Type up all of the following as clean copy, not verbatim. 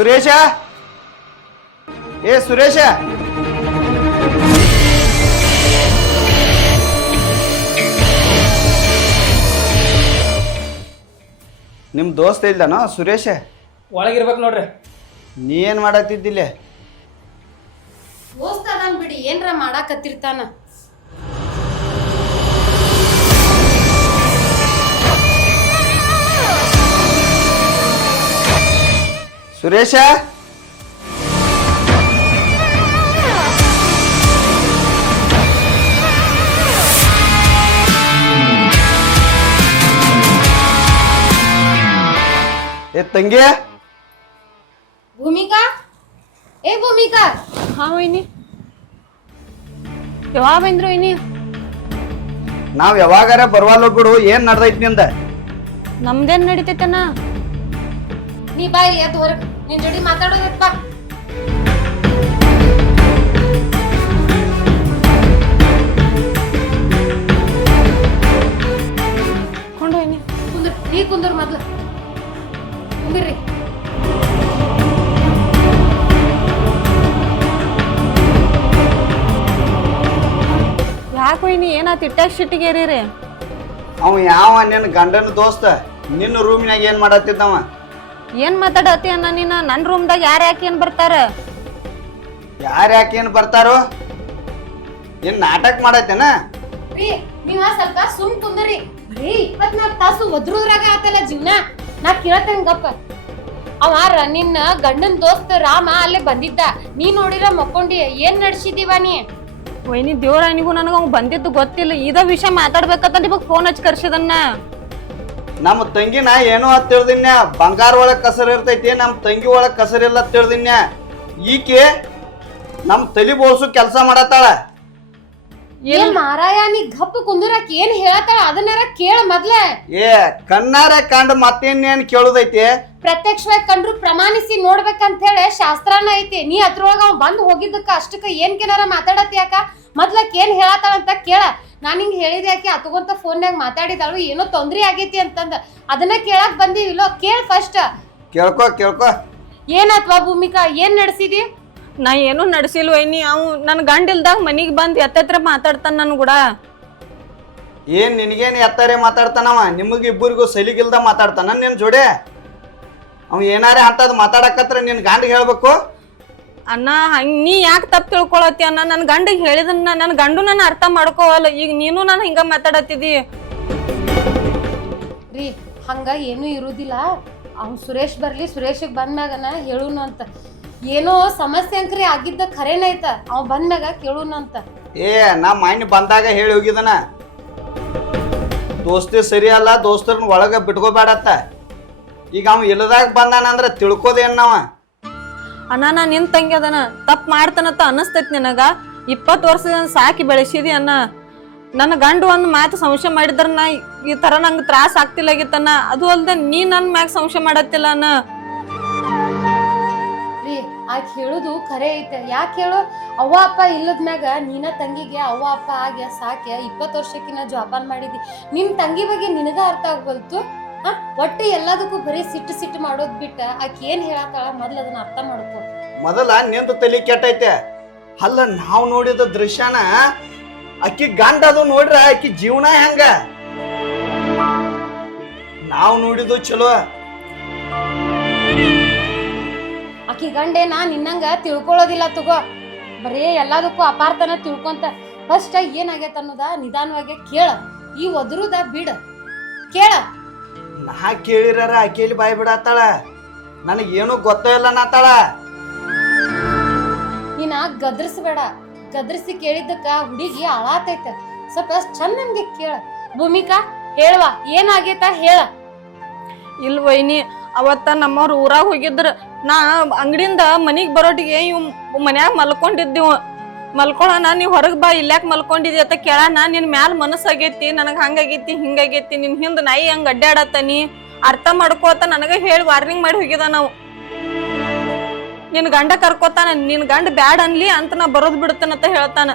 ಸುರೇಶ, ಏ ಸುರೇಶ, ನಿಮ್ಮ ದೋಸ್ತ ಇಲ್ದಾನೋ ಸುರೇಶ? ಒಳಗಿರ್ಬೇಕು ನೋಡ್ರಿ. ನೀ ಏನು ಮಾಡತ್ತಿದ್ದಿಲ್ಲ? ದೋಸ್ತ ಅದಾನ್ ಬಿಡಿ, ಏನ್ರ ಮಾಡಾಕತ್ತಿರ್ತಾನ. ಸುರೇಶ, ಏ ತಂಗಿ, ಭೂಮಿಕಾ, ಏ ಭೂಮಿಕಾ. ಹಾ ವೈನಿ, ಯಾವಾಗ ಬಂದ್ರು ವೈನಿ? ನಾವ್ ಯಾವಾಗಾರ ಬರ್ವಾಲ್ ಬಿಡು. ಏನ್ ನಡ್ದೈತಿ ನಿಂದ? ನಮ್ದೇನ್ ನಡೀತೈತನ? ನೀ ಬಾ ಎದ್ದು ಹೊರಗ್, ನಿನ್ ಜೋಡಿ ಮಾತಾಡೋದಪ್ಪ. ಕೊಂಡು ವೈನಿ ಕುಂದ್ರ, ನೀ ಕುಂದ್ರ ಮೊದ್ಲು. ಕುಂದ್ರಿ. ಯಾಕೆ ವೈನಿ ಏನಾತ್ ಇಟ್ಟಾಗ ಸಿಟ್ಟಿಗೇರಿ? ಅವ ಯಾವ ನಿನ್ನ ಗಂಡನ ದೋಸ್ತ ನಿನ್ನ ರೂಮಿನಾಗ ಏನ್ ಮಾಡತ್ತಿದ್ದವ? ಏನ್ ಮಾತಾಡತಿ ಅನ್ನ ನೀನ? ನನ್ ರೂಮ್ದಾಗ ಯಾರು ಯಾಕೆ ಏನ್ ಬರ್ತಾರ? ಯಾರು ಯಾಕೆ ಏನ್ ಬರ್ತಾರೋ? ಏನ್ ನಾಟಕ ಮಾಡತ್ತೇನ? ರೀ, ನೀವ ಸ್ವಲ್ಪ ಸುಮ್ ಕುಂದ್ರಿ. ಬರೀ 24 ತಾಸು ಒದ್ರುದ್ರಾಗ ಆತಲ್ಲ ಜೀವನ. ನಾ ಕೇಳ್ತೇನೆ ಗಪ್ಪ. ಅವಾರ ನಿನ್ನ ಗಂಡನ್ ದೋಸ್ತ ರಾಮ ಅಲ್ಲೇ ಬಂದಿದ್ದ. ನೀ ನೋಡಿರ ಮಕ್ಕೊಂಡಿ. ಏನ್ ನಡ್ಸಿದೀವ ನೀ? ವೈನಿ ದೇವ್ರಾಣಿಗೂ ನನಗ ಅವ್ ಬಂದಿದ್ದು ಗೊತ್ತಿಲ್ಲ. ಇದ ವಿಷಯ ಮಾತಾಡ್ಬೇಕಂತ ಇವಾಗ ಫೋನ್ ಹಚ್ಚಿ ಕರ್ಸಿದನ್ನ. ನಮ್ಮ ತಂಗಿನ ಏನೋ ಅಂತ ತಿಳಿದಿನ್ಯ. ಬಂಗಾರ ಒಳಗ್ ಕಸರ್ ಇರ್ತೈತಿ, ನಮ್ಮ ತಂಗಿ ಒಳಗ್ ಕಸರಿಲ್ಲ ಅಂತ ತಿಳಿದಿನ್ಯ. ಈಕೆ ನಮ್ ತಲಿ ಬೋಳ್ಸು ಕೆಲಸ ಮಾಡತ್ತಾಳ. ಏನ್ ಮಾರಾಯ, ನೀ ಗಪ್ಪ ಕುಂದ್ರಾಕ ಏನ್ ಹೇಳತ್ತಾಳ ಅದನ್ನಾರ ಕೇಳ ಮೊದ್ಲ. ಏ ಕಣ್ಣಾರ ಕಂಡು ಮತ್ತೇನೇನ್ ಕೇಳುದೈತಿ? ಪ್ರತ್ಯಕ್ಷವಾಗಿ ಕಂಡ್ರು ಪ್ರಮಾಣಿಸಿ ನೋಡ್ಬೇಕಂತ ಹೇಳಿ ಶಾಸ್ತ್ರಾನ ಐತಿ. ನೀ ಅದ್ರೊಳಗ ಅವ್ ಬಂದ್ ಹೋಗಿದ್ದಕ್ಕ ಅಷ್ಟಕ್ಕ ಏನ್ ಕೇನಾರ ಮಾತಾಡತಿ ಯಾಕ? ಮೊದ್ಲಕ್ ಏನ್ ಹೇಳತ್ತಾಳ ಅಂತ ಕೇಳ. ನಾನ್ ಹಿಂಗ್ ಹೇಳಿದೆ ಯಾಕೆ ಅತಗೊಂತ ಫೋನ್ಯಾಗ ಮಾತಾಡಿದಾಳು, ಏನೋ ತೊಂದ್ರೆ ಆಗೈತಿ ಅಂತಂದ. ಅದನ್ನ ಕೇಳಾಕ್ ಬಂದಿವಿಲ್ಲೋ? ಕೇಳ್ ಫಸ್ಟ್. ಕೇಳ್ಕೊ ಕೇಳ್ಕೊ. ಏನಾತ್ವಾ ಭೂಮಿಕಾ, ಏನ್ ನಡೆಸಿದಿ? ನಾ ಏನು ನಡ್ಸಿಲ್ ವೈನಿ. ಅವ್ ನನ್ ಗಂಡ ಇಲ್ದಾಗ ಮನಿಗ್ ಬಂದ್ ಎತ್ತರ ಮಾತಾಡ್ತಾನ ನನ್ ಕೂಡ. ಏನ್ ನಿನಗೇನ್ ಎತ್ತಾರೆ ಮಾತಾಡ್ತಾನವ? ನಿಮಗ ಇಬ್ಬರಿಗೂ ಸಲಿಗಿಲ್ದ ಮಾತಾಡ್ತಾನ ನಿನ್ ಜೋಡೆ? ಅವ್ ಏನಾರೇ ಅಂತದ್ ಮಾತಾಡಕತ್ರ ನಿನ್ ಗಂಡಿಗೆ ಹೇಳ್ಬೇಕು. ಅಣ್ಣ ಹಂಗ ನೀ ಯಾಕೆ ತಪ್ಪು ತಿಳ್ಕೊಳತಿ ಅಣ್ಣ? ನನ್ ಗಂಡಿಗೆ ಹೇಳಿದನ್ನ ನನ್ ಗಂಡು ನನ್ನ ಅರ್ಥ ಮಾಡ್ಕೋವಲ್ಲ. ಈಗ ನೀನು ನಾನು ಹಿಂಗ ಮಾತಾಡತ್ತಿದಿ. ರೀ, ಹಂಗ ಏನು ಇರುದಿಲ್ಲ. ಅವ್ನು ಸುರೇಶ್ ಬರ್ಲಿ, ಸುರೇಶಿಗೆ ಬಂದ್ಮ್ಯಾಗನ ಹೇಳುನು ಅಂತ. ಏನೋ ಸಮಸ್ಯೆ ಅಂಕ್ರಿ ಆಗಿದ್ದ ಖರೇನೈತ. ಅವ್ ಬಂದ್ಮ್ಯಾಗ ಕೇಳುನು ಅಂತ. ಏ ನಾ ಮೈನ್ ಬಂದಾಗ ಹೇಳಿ ಹೋಗಿದನ, ದೋಸ್ತಿ ಸರಿ ಅಲ್ಲ, ದೋಸ್ತರನ್ನ ಒಳಗ ಬಿಟ್ಕೋಬೇಡತ್ತ. ಈಗ ಅವ್ ಇಲ್ಲದಾಗ ಬಂದಾನಂದ್ರ ತಿಳ್ಕೋದೇನ್ ನಾವ? ಅಣ್ಣ ನಾ ನಿನ್ ತಂಗಿ ಅದನ ತಪ್ಪು ಮಾಡ್ತಾನತ್ತ ಅನಸ್ತೈತಿ ನಿನಗ. 20 ವರ್ಷದ ಸಾಕಿ ಬೆಳೆಸಿದಿ ಅಣ್ಣ. ನನ್ನ ಗಂಡು ಒಂದು ಮಾತು ಸಂಶಯ ಮಾಡಿದ್ರ ನಾ ಈ ತರ ನಂಗೆ ತ್ರಾಸ ಆಗ್ತಿಲ್ಲಾಗಿತ್ತಣ್ಣ. ಅದು ಅಲ್ದೆ ನೀ ನನ್ ಮ್ಯಾಗ ಸಂಶಯ ಮಾಡತ್ತಿಲ್ಲ ಅಣ್ಣ. ರೀ, ಆಕೆ ಹೇಳುದು ಖರೆ ಐತೆ. ಯಾಕೆ ಹೇಳು? ಅವ್ವ ಅಪ್ಪ ಇಲ್ಲದ್ಮ್ಯಾಗ ನೀನ ತಂಗಿಗೆ ಅವ್ವ ಅಪ್ಪ ಆಗಿ ಸಾಕ್ಯ 20 ವರ್ಷಕ್ಕಿನ ಜೋಪಾನ ಮಾಡಿದಿ. ನಿಮ್ ತಂಗಿ ಬಗ್ಗೆ ನಿನಗ ಅರ್ಥ ಆಗ್ಬಲ್ತು. ಒಟ್ಟು ಎಲ್ಲದಕ್ಕೂ ಬರೀ ಸಿಟ್ಟು ಸಿಟ್ಟು ಮಾಡೋದ್ ಬಿಟ್ಟ ಆಕೆ ಏನ್ ಹೇಳತ್ತಾಳ ಮೊದ್ಲು ಅದನ್ನ ಅರ್ಥ ಮಾಡ್ಕೊ. ಮೊದಲ ನಿಂತ ತಲಿ ಕೆಟ್ಟೈತೆ. ಅಲ್ಲ, ನಾವ್ ನೋಡಿದ ದೃಶ್ಯನ ಅಕ್ಕಿ ಗಂಡ ಅದು ನೋಡ್ರ ಅಕ್ಕಿ ಜೀವನ ಹೆಂಗ? ನಾವ್ ನೋಡಿದ್ದು ಚಲೋ. ಆಕಿ ಗಂಡೇನ ನಿನ್ನಂಗ ತಿಳ್ಕೊಳ್ಳೋದಿಲ್ಲ ತಗೋ. ಬರೀ ಎಲ್ಲದಕ್ಕೂ ಅಪಾರ್ಥನ ತಿಳ್ಕೊಂತ. ಫಸ್ಟ್ ಏನಾಗೈತ ಅನ್ನೋದ ನಿಧಾನವಾಗಿ ಕೇಳ. ಈ ಒದರುದ ಬಿಡ, ಕೇಳ. ನಾ ಕೇಳಿರಾರ ಅಕ್ಕಿಯಲ್ಲಿ ಬಾಯಿ ಬಿಡತ್ತಾಳ. ನನಗೇನು ಗೊತ್ತೇ ಇಲ್ಲ ನಾತಾಳ. ನೀನ ಗದ್ರಿಸ್ಬೇಡ. ಗದ್ರಿಸಿ ಕೇಳಿದ್ದಕ್ಕ ಹುಡುಗಿ ಅಳಾತೈತ. ಸ್ವಲ್ಪ ಚಂದಂಗೆ ಕೇಳ. ಭೂಮಿಕಾ, ಹೇಳವಾ ಏನಾಗೈತ ಹೇಳ. ಇಲ್ ವೈನಿ, ಅವತ್ತ ನಮ್ಮವ್ರ ಊರಾಗ ಹೋಗಿದ್ರ. ನಾ ಅಂಗಡಿಯಿಂದ ಮನಿಗ್ ಬರೋಟಿಗೆ ಇವ್ ಮನ್ಯಾಗ ಮಲ್ಕೊಂಡಿದ್ದೀವ. ಮಲ್ಕೊಳಣ, ನೀವ್ ಹೊರಗ್ ಬಾ, ಇಲ್ಯಾಕ್ ಮಲ್ಕೊಂಡಿದಿ ಅಂತ ಕೇಳಣ. ನಿನ್ ಮ್ಯಾಲ ಮನಸ್ಸಾಗೈತಿ, ನನಗ್ ಹಂಗಾಗೈತಿ ಹಿಂಗಾಗೈತಿ, ನಿನ್ ಹಿಂದ್ ನಾಯಿ ಹಂಗ ಅಡ್ಡಾಡತ್ತನಿ ಅರ್ಥ ಮಾಡ್ಕೋತ ನನಗ ಹೇಳಿ ವಾರ್ನಿಂಗ್ ಮಾಡಿ ಹೋಗಿದ. ನಾವು ನಿನ್ ಗಂಡ ಕರ್ಕೋತಾನ, ನಿನ್ ಗಂಡ ಬ್ಯಾಡ್ ಅನ್ಲಿ ಅಂತ ನಾ ಬರೋದ್ ಬಿಡ್ತಾನಂತ ಹೇಳ್ತಾನ.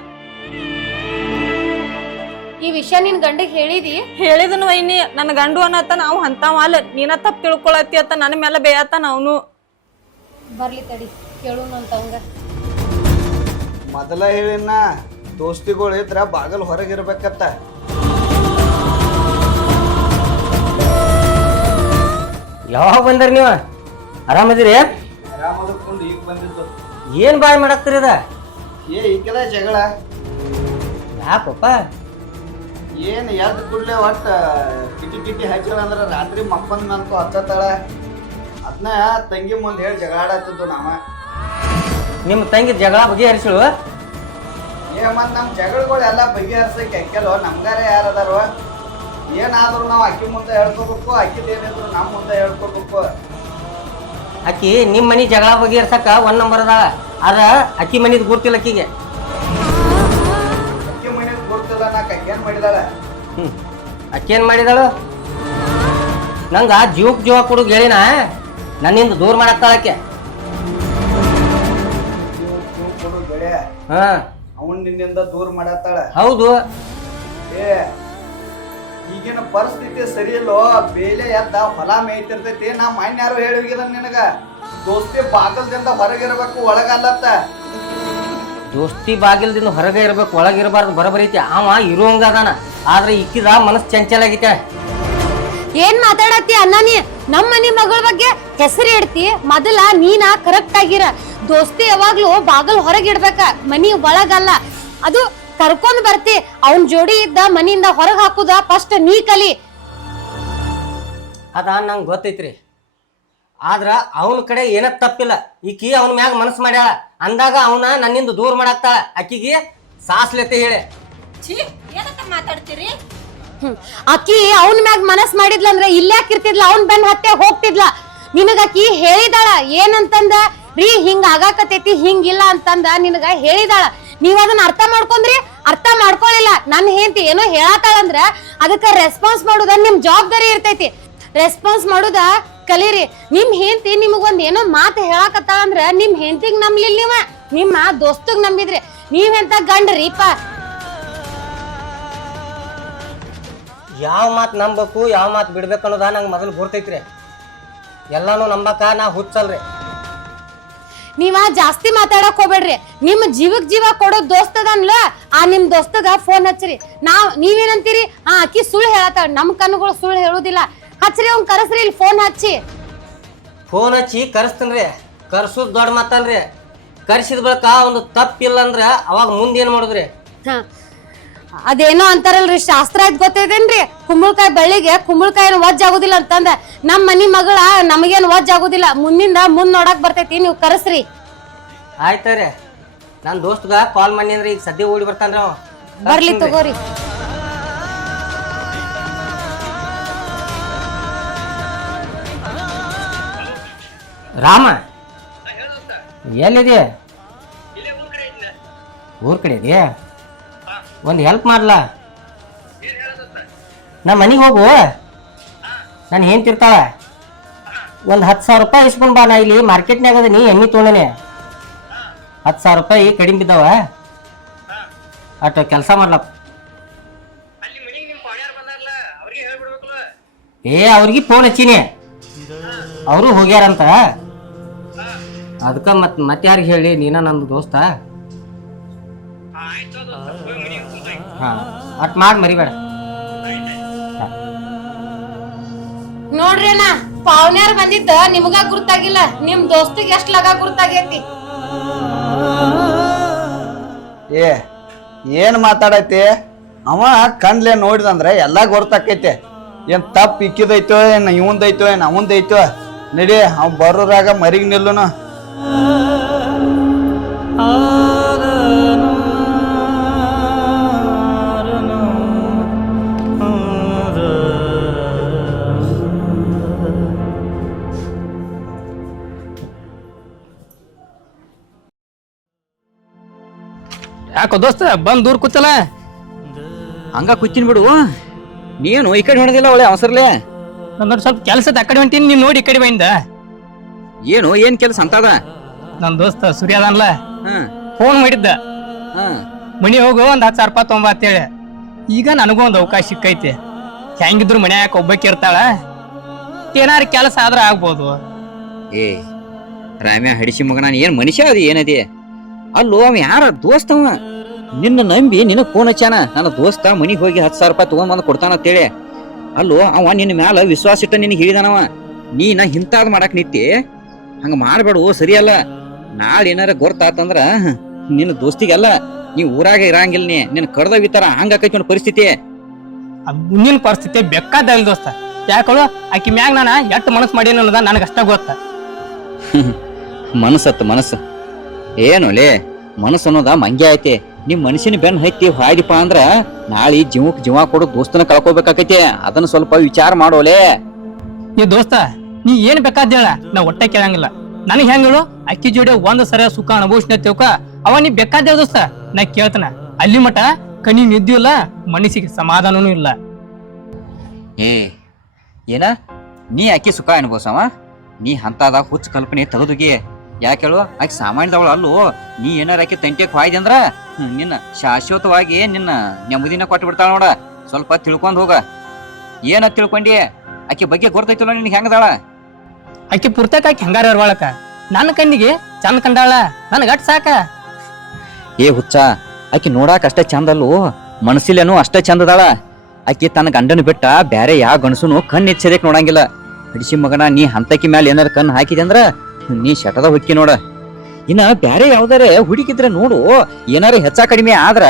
ಈ ವಿಷಯ ನಿನ್ ಗಂಡಗ್ ಹೇಳಿದಿ? ಹೇಳಿದನು ವೈನಿ. ನನ್ನ ಗಂಡು ಅನ್ನತ್ತ ನಾವು ಅಂತಾವ ಅಲ್ಲ, ನೀನ ತಪ್ಪು ತಿಳ್ಕೊಳತಿ ಅಂತ ನನ್ನ ಮೇಲೆ ಬೇಯತ್ತಾನ ಅವನು. ಬರ್ಲಿ ತಡಿ ಕೇಳುನಂತ ಅವಂಗ. ಮೊದಲ ಹೇಳಿನ ದೋಸ್ತಿಗಳು ಇದ್ರ ಬಾಗಲ್ ಹೊರಗಿರ್ಬೇಕತ್ತ. ಯಾವಾಗ ಬಂದ್ರಿ ನೀವು? ಆರಾಮದಿರಿ? ಆರಾಮದಕ್ಕೊಂಡು ಈಗ ಬಂದಿದ್ದು. ಏನ್ ಬಾಯ್ ಮಾಡತ್ತೀರಿ ಅದ? ಈಗೆಲ್ಲ ಜಗಳ ಯಾಕಪ್ಪ? ಏನ್ ಎದ್ದು ಕೂಡ್ಲೆ ಒಟ್ಟ ಕಿಟಿ ಹಚ್ಚಿಳ ಅಂದ್ರ ರಾತ್ರಿ ಮಕ್ಕಂದ್ ನನ್ಕು ಹಚ್ಚತ್ತಾಳ. ಅದನ್ನ ತಂಗಿ ಮುಂದೆ ಹೇಳಿ ಜಗಳ ಆಡತ್ತಿದ್ದು ನಾವ. ನಿಮ್ಮ ತಂಗಿ ಜಗಳ ಬಗೆಹರಿಸಳು? ಮತ್ ನಮ್ ಜಗಳಗಳು ಎಲ್ಲ ಬಗೆಹರ್ಸಕ್ಕೆ ಅಕ್ಕೆಲ್ವ ನಮ್ಗಾರ ಯಾರದಾರು. ಏನಾದ್ರು ನಾವು ಅಕ್ಕಿ ಮುಂದೆ ಹೇಳ್ಕೋಬೇಕು, ಅಕ್ಕಿದ ಏನಿದ್ರು ನಮ್ಮ ಮುಂದೆ ಹೇಳ್ಕೋಬೇಕು. ಅಕ್ಕಿ ನಿಮ್ಮ ಮನಿ ಜಗಳ ಬಗೆಹರ್ಸಕ್ಕ 1 ನಂಬರ್ ಅದಾಳ. ಆದ್ರ ಅಕ್ಕಿ ಮನಿದ್ ಗುರ್ತಿಲ್ಲ ಅಕ್ಕಿಗೆ. ಅಕ್ಕಿ ಮನೆಗೆ ಗೊತ್ತಿಲ್ಲ ನಾಕ್ ಅಕ್ಕೇನ್ ಮಾಡಿದಾಳ. ಅಕ್ಕೇನ್ ಮಾಡಿದಾಳು? ನಂಗ ಜೀವ ಕೊಡು ಹೇಳಿನ ನನ್ನಿಂದ ದೂರ ಮಾಡತ್ತಾಳಕ್ಕೆ. ಬೆಳೆ ಹಾ ಅವನ್ ನಿನ್ನಿಂದ ದೂರ ಮಾಡತ್ತಾಳ. ಹೌದು. ಈಗಿನ ಪರಿಸ್ಥಿತಿ ಸರಿ ಇಲ್ಲೋ. ಬೇಲೆ ಎದ್ದ ಹೊಲ ಮೇಯ್ತಿರ್ತೈತಿ. ನಾ ಮಾನ್ಯ ಯಾರು ಹೇಳಿಗಿದ ನಿನಗ ದೋಸ್ತಿ ಬಾಗಲ್ದಿಂದ ಹೊರಗಿರ್ಬೇಕು, ಒಳಗಲ್ಲತ್ತ. ದೋಸ್ತಿ ಬಾಗಿಲ್ದಿಂದ ಹೊರಗೆ ಇರ್ಬೇಕು, ಒಳಗಿರಬಾರ್ದು. ಬರಬರೈತಿ. ಅವ ಇರುವಂಗ ಅದಾನ. ಆದ್ರೆ ಇಕ್ಕಿದ ಮನಸ್ಸು ಚಂಚಲ ಆಗೈತೆ. ಏನ್ ಮಾತಾಡತ್ತಿ ಅಣ್ಣ ನೀ? ನಮ್ಮ ಮನಿ ಮಗಳ ಬಗ್ಗೆ ಹೆಸರು ಇಡ್ತಿ. ಮೊದಲ ನೀನ ಕರೆಕ್ಟ್ ಆಗಿರ. ದೋಸ್ತಿ ಯಾವಾಗ್ಲೂ ಬಾಗಲ್ ಹೊರಗಿಡ್ಬೇಕ, ಮನಿ ಒಳಗಲ್ಲ. ಅದು ಕರ್ಕೊಂಡ್ ಬರ್ತಿ. ಅವನ್ ಜೋಡಿ ಇದ್ದ ಮನಿಯಿಂದ ಹೊರಗ್ ಹಾಕುದ ಫಸ್ಟ್ ನೀ ಕಲಿ. ಅದ ನಂಗೆ ಗೊತ್ತೈತ್ರಿ. ಆದ್ರ ಅವನ ಕಡೆ ಏನ ತಪ್ಪಿಲ್ಲ. ಈಕಿ ಅವನ ಮ್ಯಾಗ ಮನಸ್ಸು ಮಾಡ್ಯಾಳ ಅಂದಾಗ ಅವನ ನನ್ನಿಂದ ದೂರ ಮಾಡಾಕ್ತಾಳ. ಆಕಿಗೆ ಸಾಸ್ಲೆತೆ ಹೇಳಿ. ಮಾತಾಡ್ತೀರಿ? ಅಕ್ಕಿ ಅವನ್ ಮ್ಯಾಗ ಮನಸ್ ಮಾಡಿದ್ಲಂದ್ರ ಇಲ್ಲಾಕಿರ್ತಿದ್ಲ, ಅವನ್ ಬೆನ್ ಹತ್ತೆ ಹೋಗ್ತಿದ್ಲ. ನಿನಗ ಅಕ್ಕಿ ಹೇಳಿದಾಳ ಏನಂತಂದ, ರೀ ಹಿಂಗ ಆಗಾಕತೈತಿ, ಹಿಂಗಿಲ್ಲ ಅಂತಂದ ನಿನಗ ಹೇಳಿದಾಳ. ನೀವ್ ಅದನ್ನ ಅರ್ಥ ಮಾಡ್ಕೊಂಡ್ರಿ? ಅರ್ಥ ಮಾಡ್ಕೊಳ್ಳಿಲ್ಲ. ನನ್ ಹೆಂಡತಿ ಏನೋ ಹೇಳತ್ತಾಳಂದ್ರ ಅದಕ್ಕ ರೆಸ್ಪಾನ್ಸ್ ಮಾಡುದ ನಿಮ್ ಜವಾಬ್ದಾರಿ ಇರ್ತೈತಿ. ರೆಸ್ಪಾನ್ಸ್ ಮಾಡುದ ಕಲೀರಿ. ನಿಮ್ ಹೆಂಡತಿ ನಿಮಗೊಂದ್ ಏನೋ ಮಾತು ಹೇಳಕತ್ತಾಳಂದ್ರ ನಿಮ್ ಹೆಂಡತಿಗ್ ನಂಬ್ಲಿಲ್ಲ ನೀವ, ನಿಮ್ಮ ದೋಸ್ತಗ್ ನಂಬಿದ್ರಿ. ನೀವೆಂತ ಗಂಡ್ರಿಪ್ಪ. ಯಾವ ಮಾತು ನಂಬಬೇಕು, ಯಾವ ಮಾತು ಬಿಡ್ಬೇಕು ಅನ್ನೋದ ನಂಗೆ ಮೊದಲು ಗುರ್ತೈತ್ರಿ. ಎಲ್ಲಾನು ನಂಬಕ ನಾ ಹುಚ್ಚಲ್ರಿ. ನೀವ ಜಾಸ್ತಿ ಮಾತಾಡಕ್ ಹೋಗ್ಬೇಡ್ರಿ. ನಿಮ್ ಜೀವಕ್ ಜೀವ ಕೊಡೋ ದೋಸ್ತದನ್ಲ, ಆ ನಿಮ್ ದೋಸ್ತಗ ಫೋನ್ ಹಚ್ಚ್ರಿ. ನೀವೇನಂತೀರಿ? ಅಕ್ಕಿ ಸುಳ್ಳು ಹೇಳತ್ತಾಳ, ನಮ್ ಕಣ್ಣುಗಳು ಸುಳ್ಳು ಹೇಳುದಿಲ್ಲ. ಹಚ್ಚ್ರಿ, ಅವ್ನ್ ಕರೆಸ್ರಿ, ಇಲ್ಲಿ ಫೋನ್ ಹಚ್ಚಿ. ಫೋನ್ ಹಚ್ಚಿ ಕರೆಸ್ತೇನ್ರಿ. ಕರ್ಸೋದ್ ದೊಡ್ಡ ಮಾತಲ್ರಿ. ಕರ್ಸಿದ ಬಳಿಕ ಒಂದು ತಪ್ಪಿಲ್ಲ ಅಂದ್ರ ಅವಾಗ ಮುಂದೇನ್ ಮಾಡುದ್ರಿ? ಅದೇನೋ ಅಂತಾರಲ್ರಿ, ಶಾಸ್ತ್ರ ಆಯ್ತು ಗೊತ್ತೈತೇನ್ರಿ? ಕುಂಬಳಕಾಯಿ ಬಳ್ಳಿಗೆ ಕುಂಬಳಕಾಯಿ ವಜ್ಜ ಆಗುದಿಲ್ಲ ಅಂತಂದ. ನಮ್ ಮನಿ ಮಗಳ ನಮಗೇನು ವಜ್ಜ ಆಗುದಿಲ್ಲ. ಮುಂದ್ ನೋಡಕ್ ಬರ್ತೈತಿ. ನೀವು ಕರೆಸ್ರಿ. ಆಯ್ತಾರೆ. ನನ್ನ ದೋಸ್ತಗ ಕಾಲ್ ಮಾಡಿ ಅಂದ್ರೆ ಈಗ ಸದ್ಯ ಓಡಿ ಬರ್ತಾನ್ರಿ ಅವ. ಬರ್ಲಿ ತಗೋರಿ. ರಾಮ ಎಲ್ಲಿದೆ? ಊರ್ ಕಡೆ ಇದೆಯಾ? ಒಂದು ಹೆಲ್ಪ್ ಮಾಡ್ಲಾ? ನಮ್ಮ ಮನೆಗೆ ಹೋಗು. ನಾನು ಹೆಂಡ್ತಿರ್ತಾಳ. ಒಂದು 10,000 ರೂಪಾಯಿ ಇಸ್ಕೊಂಡ್ ಬಾ. ನಾ ಇಲ್ಲಿ ಮಾರ್ಕೆಟ್ನಾಗ ಅದೀನಿ, ಎಣ್ಣೆ ತೊಗೊಂಡೇನೆ. 10,000 ರೂಪಾಯಿ ಕಡಿಮೆ ಬಿದ್ದಾವ. ಅಟ್ ಕೆಲಸ ಮಾಡ್ಲಪ್ಪ. ಅವ್ರಿಗೆ ಫೋನ್ ಹಚ್ಚೀನಿ, ಅವರು ಹೋಗ್ಯಾರಂತ. ಅದಕ್ಕೆ ಮತ್ತೆ ಯಾರಿಗೆ ಹೇಳಿ? ನೀನ ನಂದು ದೋಸ್ತ. ಹಾ, ಅಟ್ ಮಾಡಿ ಮರಿಬೇಡ. ನೋಡ್ರಿ ಅಣ್ಣ, ಪಾವನ್ಯಾರ ಬಂದಿದ್ದ ನಿಮಗ ಗುರ್ತಾಗಿಲ್ಲ, ನಿಮ್ ದೋಸ್ತಿಗೆ ಎಷ್ಟ್ ಲಗ ಗುರ್ತಾಗೈತಿ. ಏನ್ ಮಾತಾಡೈತಿ ಅವ? ಕಣ್ಲೆ ನೋಡಿದಂದ್ರೆ ಎಲ್ಲಾ ಗೊತ್ತಾಕೈತೆ. ಏನ್ ತಪ್ಪು ಇಕ್ಕಿದೈತೋ, ಏನ್ ಇವಂದೈತೋ, ಏನ್ ಅವಂದೈತೋ. ನಡಿ, ಅವ್ ಬರೋರಾಗ ಮರಿಗ್ ನಿಲ್ಲುನು. ಯಾಕೋ ದೋಸ್ತ ಬಂದ್ ದೂರ ಕೂತಲ್ಲ? ಹಂಗ ಕೂತಿನ್ ಬಿಡು. ನೀನು ಈ ಕಡೆ ಹೊಣದಿಲ್ಲ, ಒಳ್ಳೆ ಅವಸರ್ಲೆ. ನನ್ನ ಸ್ವಲ್ಪ ಕೆಲಸದ ಆ ಕಡೆ ಹೊಂಟೀನಿ, ನೀನ್ ನೋಡಿ ಈ ಕಡೆ ಬಂದ. ಏನ್ ಕೆಲಸ ಅಂತದ? ನನ್ ದೋಸ್ತ ಸೂರ್ಯ ಅದನ್ಲ, ಹ್ಮ್ ಫೋನ್ ಮಾಡಿದ್ದ. ಹ್ಮ್ ಮನಿ ಹೋಗು, ಒಂದ್ 10,000 ರೂಪಾಯಿ ತೊಂಬ ಅಂತೇಳಿ. ಈಗ ನನಗೂ ಒಂದ್ ಅವಕಾಶ ಸಿಕ್ಕೈತಿ. ಹೆಂಗಿದ್ರು ಮನ್ಯಾಕ ಒಬ್ಬಕ್ಕೆ ಇರ್ತಾಳ, ಏನಾರ ಕೆಲಸ ಆದ್ರ ಆಗ್ಬೋದು. ರಾಮ್ಯ ಹಡಿಸಿ ಮಗನ ಏನ್ ಮನುಷ್ಯ ಅದು ಏನದಿ ಅಲ್ಲೋ ಅವ ಯಾರ ದೋಸ್ತವ ನಿನ್ನ ನಂಬಿ ನಿನ್ನ ಫೋನ್ ಹಚ್ಚಾನ ನನ್ನ ದೋಸ್ತ ಮನಿಗ್ ಹೋಗಿ 10,000 ರೂಪಾಯಿ ತಗೊಂಡ್ಬಂದು ಕೊಡ್ತಾನ ಅಂತೇಳಿ ಅಲ್ಲೋ ಅವ ನಿನ್ನ ಮ್ಯಾಲ ವಿಶ್ವಾಸ ಇಟ್ಟ ನಿನಗೆ ಹೇಳಿದಾನವ ನೀನ ಹಿಂತಾದ್ ಮಾಡಕ್ ನಿತ್ತಿ ಹಂಗ ಮಾಡ್ಬೇಡು ಸರಿಯಲ್ಲ ನಾಳೆ ಏನಾರ ಗೊತ್ತಾತಂದ್ರ ನಿನ್ನ ದೋಸ್ತಿಗೆಲ್ಲ ನೀ ಊರಾಗ ಇರಂಗಿಲ್ಲ ನಿನ್ನ ಕಡ್ದ ವಿತರ ಹಂಗ ಆಕೈತಿ ನೋಡ್ ಪರಿಸ್ಥಿತಿ ಅದ್ ಮುಂದಿನ ಪರಿಸ್ಥಿತಿ ಬೇಕಾದ ದೋಸ್ತ ಯಾಕಳು ಆಕಿ ಮ್ಯಾಗ ನಾನ ಎಷ್ಟ್ ಮನಸ್ ಮಾಡೇನ ಅನ್ನೋದ ನನಗಷ್ಟ ಗೊತ್ತ ಮನಸ್ಸು ಏನೋಲೆ ಮನಸ್ಸು ಅನ್ನೋದ ಮಂಗ್ಯ ಐತಿ ನಿಮ್ ಮನುಷ್ಯನ ಬೆನ್ ಹತ್ತಿ ಹಾಯ್ದಿಪ್ಪ ಅಂದ್ರ ನಾಳೆ ಜೀವ ಕೊಡೋ ದೋಸ್ತನ ಕಳ್ಕೊಬೇಕಾಕೈತಿ ಅದನ್ನ ಸ್ವಲ್ಪ ವಿಚಾರ ಮಾಡೋಲೆ ಏ ದೋಸ್ತ ನೀ ಏನ್ ಬೇಕಾದ ಹೇಳ ನಾ ಒಟ್ಟೆ ಕೇಳಂಗಿಲ್ಲ ನನಗ್ ಹೆಂಗ್ ಹೇಳು ಅಕ್ಕಿ ಜೋಡಿ ಒಂದ್ ಸರಿಯ ಸುಖ ಅನುಭವಿಸ್ನ ತಿಳ್ಕ ಅವ ನೀ ಬೇಕಾದ ದೋಸ್ತ ನಾ ಕೇಳ್ತಾನ ಅಲ್ಲಿ ಮಟ ಕಣಿ ನಿದ್ದಿ ಇಲ್ಲ ಮನಸ್ಸಿಗೆ ಸಮಾಧಾನನೂ ಇಲ್ಲ ಏನ ನೀ ಅಕ್ಕಿ ಸುಖ ಅನುಭವಿಸವ ನೀ ಅಂತದ ಹುಚ್ಚ ಕಲ್ಪನೆ ತೆಗೆದುಗಿ ಯಾಕೆ ಹೇಳು ಆಕೆ ಸಾಮಾನ್ಯದವಳು ಅಲ್ಲೋ ನೀ ಏನಾರ ಆಕೆ ತಂಟೆಕ್ ಹಾಯ್ದೆ ಅಂದ್ರ ನಿನ್ನ ಶಾಶ್ವತವಾಗಿ ನಿನ್ನ ನೆಮ್ಮದಿನ ಕೊಟ್ಟು ಬಿಡ್ತಾಳ ನೋಡ ಸ್ವಲ್ಪ ತಿಳ್ಕೊಂಡ್ ಹೋಗ ಏನ ತಿಳ್ಕೊಂಡಿ ಆಕೆ ಬಗ್ಗೆ ಗೊತ್ತೈತಲ್ಲ ನಿನ್ಗೆ ಹೆಂಗದಾಳ ಆಕಿ ಪುರ್ತಕ ಆಕಿ ಹಂಗಾರ ಇರ್ವಾಳಕ ನನ್ನ ಕಣ್ಣಿಗೆ ಚಂದ ಕಂಡಾಳ ನನ್ಗ ಅಟ್ ಸಾಕ ಏ ಹುಚ್ಚ ಆಕಿ ನೋಡಾಕ ಅಷ್ಟೇ ಚಂದಲ್ಲೂ ಮನಸ್ಸಿಲೇನು ಅಷ್ಟೇ ಚಂದದಾಳ ಆಕಿ ತನ್ನ ಗಂಡನ ಬಿಟ್ಟ ಬ್ಯಾರೆ ಯಾವ ಗಣಸುನು ಕಣ್ಣು ಎಚ್ಚರಿಕ್ ನೋಡಂಗಿಲ್ಲ ಹಡಿಸಿ ಮಗನ ನೀ ಹಂತಕಿ ಮ್ಯಾಲ ಏನಾರ ಕಣ್ಣು ಹಾಕಿದೆ ಅಂದ್ರ ನೀ ಶಟದ ಹೊಕ್ಕಿ ನೋಡ ಇನ್ನ ಬ್ಯಾರೆ ಯಾವ್ದಾರೆ ಹುಡುಕಿದ್ರೆ ನೋಡು ಏನಾರ ಹೆಚ್ಚಾ ಕಡಿಮೆ ಆದ್ರ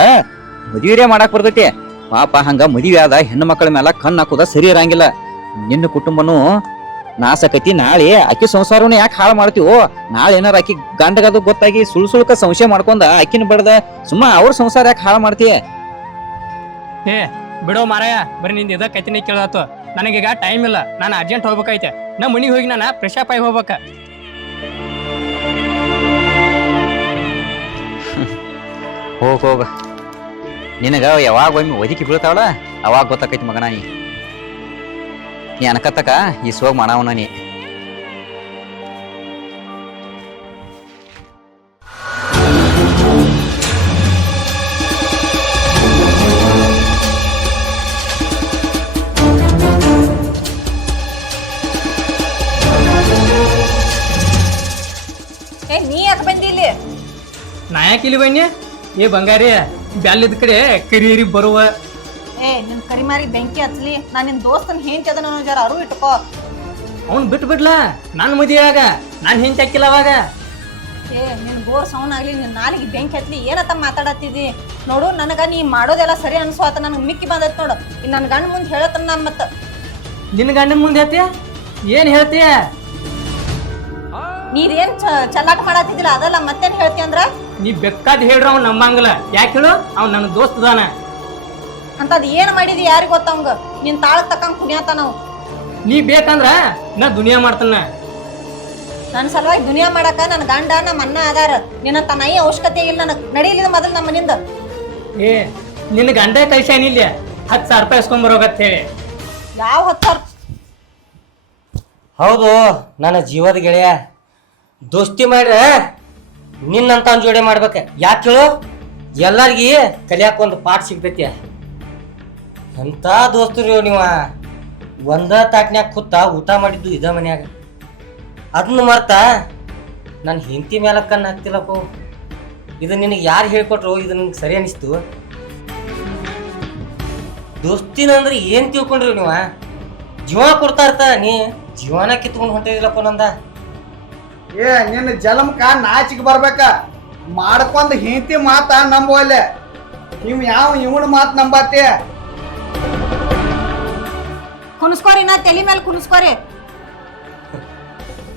ಮದುವೆ ಮಾಡಾಕ್ ಬರ್ತೈತಿ ಪಾಪ ಹಂಗ ಮದುವೆ ಆದ ಹೆಣ್ಣು ಮಕ್ಕಳ ಮ್ಯಾಲ ಕಣ್ಣು ಹಾಕುದ ಸರಿ ಇರಂಗಿಲ್ಲ ನಿನ್ನ ಕುಟುಂಬನು ನಾಸಕತಿ ನಾಳೆ ಅಕ್ಕಿ ಸಂಸಾರವನ್ನ ಯಾಕೆ ಹಾಳು ಮಾಡ್ತೀವೋ ನಾಳೆ ಏನಾರ ಅಕ್ಕಿ ಗಂಡಗದು ಗೊತ್ತಾಗಿ ಸುಳ್ಕ ಸಂಶಯ ಮಾಡ್ಕೊಂಡ ಅಕ್ಕಿನ ಬಡ್ದ ಸುಮ್ಮ ಅವ್ರ ಸಂಸಾರ ಯಾಕೆ ಹಾಳು ಮಾಡ್ತೀಯ ಏ ಬಿಡೋ ಮಾರಾಯ ಬರೀ ನಿಂದ ಇದ ಕೈತಿನಿ ಕೇಳಾತು ನನಗೀಗ ಟೈಮ್ ಇಲ್ಲ ನಾನು ಅರ್ಜೆಂಟ್ ಹೋಗ್ಬೇಕೈತೆ ನಾ ಮನಿಗೆ ಹೋಗಿ ನಾನು ಫ್ರೆಶ್ ಅಪ್ ಆಗಿ ಹೋಗ್ಬೇಕ ಹೋಗ ನಿನಗ ಯಾವಾಗ ಒಮ್ಮೆ ಒದಕಿ ಬೀಳ್ತಾವಳ ಅವಾಗ ಗೊತ್ತಾಕೈತಿ ಮಗನ ನೀ ಅನಕತ್ತಕ ಈ ಸೋಗ್ ಮಾಡವನ ನೀ ನೀ ಯಾಕೆ ಬಂದಿ ಇಲ್ಲಿ ನಾ ಯಾಕೆ ಇಲ್ಲಿ ಬನ್ನಿ ಏ ಬಂಗಾರಿ ಬ್ಯಾಲಿದ ಕಡೆ ಕರಿಯರಿ ಬರುವ ನಿನ್ ಕರಿಮಾರಿ ಬೆಂಕಿ ಹಚ್ಲಿ ನಾನ್ ನಿನ್ ದೋಸ್ತನ್ ಹೆಂಡತಿ ಅದನ್ನ ಜರ ಅರು ಇಟ್ಕೋ ಅವ್ನ್ ಬಿಟ್ಟು ಬಿಡ್ಲ ನನ್ನ ಮದುವೆಯಾಗ ನಾನು ಹೆಂಚ ಹಾಕಿಲ್ಲ ಅವಾಗ ನಿನ್ ಗೋರ್ ಸೌಂಡ್ ಆಗ್ಲಿ ನಿನ್ ನಾಲಿಗೆ ಬೆಂಕಿ ಹತ್ಲಿ ಏನತ್ತ ಮಾತಾಡತ್ತಿದಿ ನೋಡು ನನಗ ನೀ ಮಾಡೋದೆಲ್ಲ ಸರಿ ಅನ್ಸ್ವಾತ ನನಗ್ ಮಿಕ್ಕಿ ಬಂದೈತ್ ನೋಡು ಇನ್ ನನ್ ಗಂಡ ಮುಂದೆ ಹೇಳತ್ತನ ಮತ್ತ ನಿನ್ನ ಗಂಡನ ಮುಂದೆ ಹೇಳ್ತೀಯ ಏನ್ ಹೇಳ್ತೀಯ ನೀದೇನ್ ಚಲಾಟ ಮಾಡತ್ತಿದಿಲ್ಲ ಅದಲ್ಲ ಮತ್ತೇನ್ ಹೇಳ್ತಿ ಅಂದ್ರ ನೀ ಬೇಕಾದ್ ಹೇಳ್ರ ಅವ್ನ್ ನಂಬಂಗಿಲ್ಲ ಯಾಕೆ ಹೇಳು ಅವ್ನ್ ನನ್ನ ದೋಸ್ತದಾನ ಅಂತದ್ ಏನ್ ಮಾಡಿದಿ ಯಾರಿಗ ಗೊತ್ತವಂಗ ನಿನ್ ತಾಳಕ್ ತಕ್ಕಂಗ್ ಕುಣಿಯತ ನಾವು ನೀ ಬೇಕಂದ್ರ ನಾ ದುನಿಯಾ ಮಾಡ್ತಾನ ನನ್ ಸಲುವಾಗಿ ದುನಿಯಾ ಮಾಡಾಕ ನನ್ ಗಂಡ ನಮ್ಮ ಅಣ್ಣ ಅದಾರ ನಿನ್ನ ತನೈ ಅವಶ್ಯಕತೆ ಇಲ್ಲ ನನಗ್ ನಡೀಲಿದ ಮೊದಲ್ ನಮ್ಮ ಮನಿಂದ ಏ ನಿನ್ನ ಗಂಡ ಕಳ್ಸ್ಯಾನಿಲ್ಲ 10,000 ರೂಪಾಯಿ ಇಸ್ಕೊಂಬರೋಗತ್ ಹೇಳಿ ಯಾವ 10,000 ಹೌದು ನನ್ನ ಜೀವದ ಗೆಳೆಯ ದೋಸ್ತಿ ಮಾಡ್ರೆ ನಿನ್ನಂತ ಜೋಡಿ ಮಾಡ್ಬೇಕ ಯಾಕೆ ಹೇಳು ಎಲ್ಲಾರ್ಗಿ ಕಲಿಯಾಕ ಒಂದು ಪಾಠ ಸಿಗ್ತೈತಿ ಎಂತ ದೋಸ್ತರು ನೀವ ಒಂದ ತಾಟ್ನ್ಯಾಗ ಕೂತ ಊಟ ಮಾಡಿದ್ದು ಇದ ಮನ್ಯಾಗ ಅದನ್ನ ಮರ್ತ ನನ್ನ ಹೆಂಡತಿ ಮೇಲೆ ಕಣ್ಣು ಹಾಕ್ತಿಲ್ಲಪ್ಪೋ ಇದು ನಿನಗೆ ಯಾರು ಹೇಳ್ಕೊಟ್ರು ಇದು ನಿನಗೆ ಸರಿ ಅನಿಸ್ತು ದೋಸ್ತಿನ ಅಂದ್ರೆ ಏನ್ ತಿಳ್ಕೊಂಡ್ರಿ ನೀವ ಜೀವ ಕೊಡ್ತಾ ಇರ್ತ ನೀ ಜೀವನ ಕಿತ್ಕೊಂಡು ಹೊಂಟಿದಿಲ್ಲಪ್ಪ ನಂದ ಏ ನಿನ್ನ ಜಲಮ್ಕ ನಾಚಿಗೆ ಬರ್ಬೇಕ ಮಾಡ್ಕೊಂಡ್ ಹಿಂತಿ ಮಾತ ನಂಬುವಲ್ಲೆ ನೀವು ಯಾವ ಇವನ ಮಾತು ನಂಬಾತಿ ಕುಣಿಸ್ಕೋರಿ ನಾ ತಲೆ ಮೇಲೆ ಕುಣಿಸ್ಕೋರಿ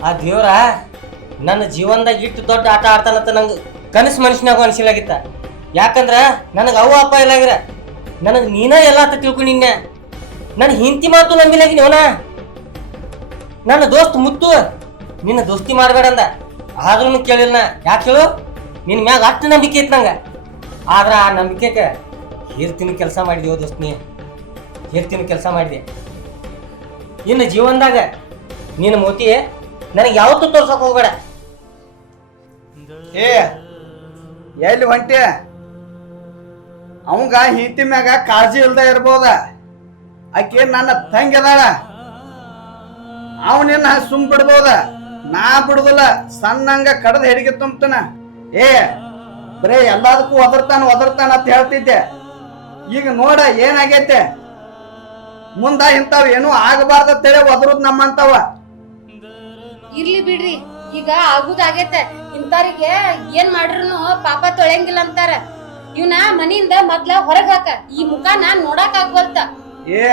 ಆ ದೇವ್ರ ನನ್ನ ಜೀವನದಾಗ ಇಟ್ಟು ದೊಡ್ಡ ಆಟ ಆಡ್ತಾನಂತ ನಂಗೆ ಕನಸು ಮನುಷ್ಯನಾಗೂ ಅನಿಸಿಲಾಗಿತ್ತ ಯಾಕಂದ್ರ ನನಗೆ ಅವ್ವ ಅಪ್ಪ ಇಲ್ಲಾಗಿರ ನನಗೆ ನೀನ ಎಲ್ಲ ಅಂತ ತಿಳ್ಕೊಂಡಿನ್ಯ ನನ್ನ ಹಿಂತಿ ಮಾತು ನಂಬಿಲಾಗಿನಿ ಅವನ ನನ್ನ ದೋಸ್ತ್ ಮುತ್ತು ನಿನ್ನ ದೋಸ್ತಿ ಮಾಡಬೇಡ ಅಂದ ಆದ್ರೂ ಕೇಳಿಲ್ಲ ಯಾಕೆ ಹೇಳು ನಿನ್ನ ಮ್ಯಾಗ ಅಷ್ಟು ನಂಬಿಕೆ ಇತ್ತು ನಂಗೆ ಆದ್ರೆ ಆ ನಂಬಿಕೆಗೆ ಹೇರ್ತೀನಿ ಕೆಲಸ ಮಾಡಿದೆವು ದೋಸ್ತ್ ನೀ ಹೇರ್ತೀನಿ ಕೆಲಸ ಮಾಡಿದೆ ಇನ್ನು ಜೀವನದಾಗ ನಿನ್ನ ಮೋತಿ ನನಗೆ ಯಾವತ್ತೂ ತೋರ್ಸಕ್ ಹೋಗ್ಬೇಡ ಏ ಎಲ್ಲಿ ಹೊಂಟಿ ಅವಂಗ ಹಿಂತಿ ಮ್ಯಾಗ ಕಾಳಜಿ ಇಲ್ದ ಇರ್ಬೋದ ಆಕೆ ನನ್ನ ತಂಗಿ ಅದಾಳ ಅವನಿನ್ನ ಸುಮ್ ಬಿಡ್ಬೋದ ನಾ ಬಿಡುದಿಲ್ಲ, ಸಣ್ಣಂಗ ಕಡದ ಹೆಡಿಗೆ ತುಂಬತನ. ಏ ಬರೇ ಎಲ್ಲದಕ್ಕೂ ಒದರ್ತಾನ ಅಂತ ಹೇಳ್ತಿದ್ದೆ. ಈಗ ನೋಡ ಏನಾಗೈತೆ, ಮುಂದ ಇಂತಾವ್ ಏನು ಆಗಬಾರ್ದ ತಿಳಿ ಒದರುದ್ ನಮ್ಮಂತವ. ಇರ್ಲಿ ಬಿಡ್ರಿ, ಈಗ ಆಗುದಾಗೈತೆ. ಇಂತಾರಿಗೆ ಏನ್ ಮಾಡ್ರು ಪಾಪ ತೊಳೆಯಂಗಿಲ್ಲ ಅಂತಾರ. ಇವ್ನ ಮನಿಯಿಂದ ಮೊದ್ಲ ಹೊರಗ್ ಹಾಕ, ಈ ಮುಖನ ನೋಡಕ್ ಆಗ್ವಲ್ತ. ಏ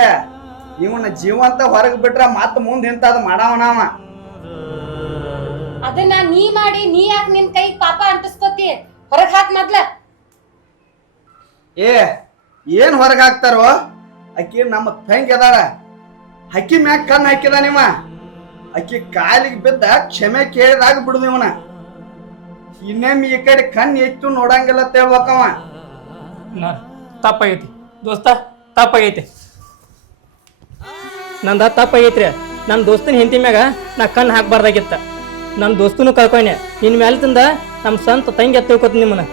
ಇವನ ಜೀವಂತ ಹೊರಗ್ ಬಿಟ್ರ ಮತ್ ಮುಂದ್ ಇಂತದ್ ಮಾಡವನವ. ಅದನ್ನ ನೀ ಮಾಡಿ ನೀ ಯಾಕೆ ನಿನ್ ಕೈ ಪಾಪ ಅಂಟಿಸ್ಕೋತಿ? ಹೊರಗ್ ಹಾಕ್ ಮೊದ್ಲ. ಏ ಏನ್ ಹೊರಗ್ ಹಾಕ್ತಾರೋ? ಅಕ್ಕಿ ನಮ್ಮ ತಂಗಿ ಅದಾಳ, ಅಕ್ಕಿ ಮ್ಯಾಗ ಕಣ್ಣು ಹಾಕಿದ ನಿಮ್ಮ. ಅಕ್ಕಿ ಕಾಲಿಗೆ ಬಿದ್ದ ಕ್ಷಮೆ ಕೇಳಿದಾಗ ಬಿಡುದು ಇವನ. ಇನ್ನೇಮ್ ಈ ಕಡೆ ಕಣ್ಣು ಹೆಚ್ಚು ನೋಡಂಗಿಲ್ಲ ತೇಳ್ಬೇಕವ. ತಪ್ಪಾಗೈತಿ ದೋಸ್ತ, ತಪ್ಪಾಗೈತಿ. ನಂದ ತಪ್ಪಾಗೈತ್ರಿ. ನನ್ನ ದೋಸ್ತನ ಹೆಂಡತಿ ಮ್ಯಾಗ ನಾ ಕಣ್ಣು ಹಾಕ್ಬಾರ್ದಾಗಿತ್ತ. ನನ್ನ ದೋಸ್ತನು ಕಳ್ಕೊಂಡೆ. ಇನ್ ಮ್ಯಾಲಿಂದ ನಮ್ಮ ಸ್ವಂತ ತಂಗಿ ಅಂತ ತಿಳ್ಕೊತೀನಿ ನಿಮ್ಮನ್ನ.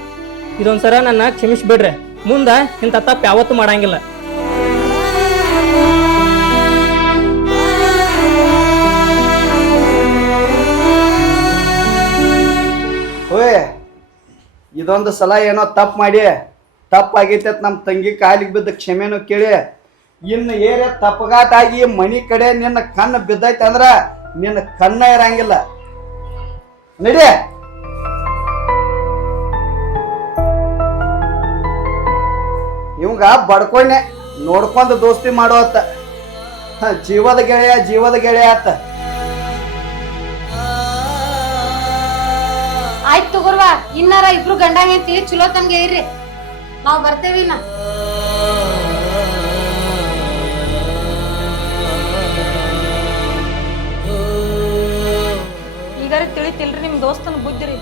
ಇದೊಂದ್ಸರ ನನ್ನ ಕ್ಷಮಿಸ್ಬಿಡ್ರಿ. ಮುಂದ ಇಂಥ ತಪ್ಪು ಯಾವತ್ತೂ ಮಾಡಂಗಿಲ್ಲ. ಓಯ್ ಇದೊಂದು ಸಲ ಏನೋ ತಪ್ಪಾಗೈತೆ ನಮ್ಮ ತಂಗಿ ಕಾಲಿಗೆ ಬಿದ್ದ ಕ್ಷಮೆನೂ ಕೇಳಿ, ಇನ್ನು ಏರೇ ತಪ್ಪಗಾಟಾಗಿ ಮನಿ ಕಡೆ ನಿನ್ನ ಕಣ್ಣು ಬಿದ್ದೈತೆ ಅಂದ್ರ ನಿನ್ನ ಕಣ್ಣ ಇರಂಗಿಲ್ಲ. ನಡಿ. ಇವಂಗ ಬಡ್ಕೊಂಡೆ ನೋಡ್ಕೊಂಡ್ ದೋಸ್ತಿ ಮಾಡೋತ್ತ. ಜೀವದ ಗೆಳೆಯ ಆತ. ಆಯ್ತು ತಗೋರ್ವಾ, ಇನ್ನಾರ ಇಬ್ರು ಗಂಡ ಹೆಂಡತಿ ಚಲೋ ತಮ್ಗೆ ಇರ್ರಿ, ನಾವ್ ಬರ್ತೇವಿ ಇನ್ನ. ಈಗಾರ ತಿಳಿತಿಲ್ರಿ ನಿಮ್ ದೋಸ್ತನ ಬುದ್ಧಿರಿ.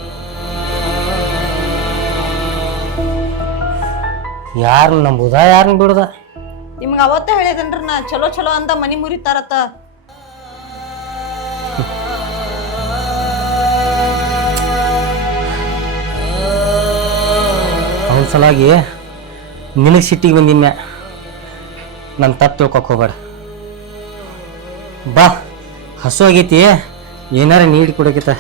ಯಾರನ್ನ ನಂಬುದ ಯಾರನ್ನ ಬಿಡುದ? ನಿಮ್ಗ ಅವತ್ತ ಹೇಳಿದನ್ರಿ ನಾ, ಚಲೋ ಅಂದ ಮನಿ ಮುರಿತಾರತ್ತ. ಅವನ ಸಲಾಗಿ ನಿನಗೆ ಸಿಟ್ಟಿಗೆ ಬಂದಿನ್ಯ. ನನ್ನ ತಪ್ಪು ತಿಳ್ಕೊಕ್ ಹೋಗ್ಬೇಡ. ಬಾ, ಹಸು ಆಗೈತಿ, ಏನಾರ ನೀಡಿ ಕೊಡಕಿತ್ತ.